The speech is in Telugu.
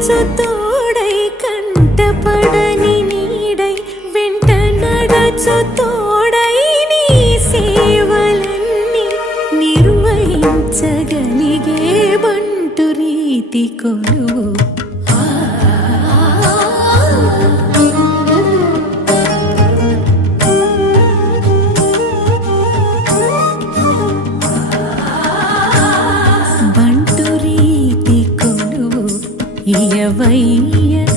నడచు తోడై కంటపడని నీడై వెంట నడచు తోడై నీ సేవలన్నీ నిర్వహించగలిగే బంటు రీతి కొలువు. ఇయవయ్య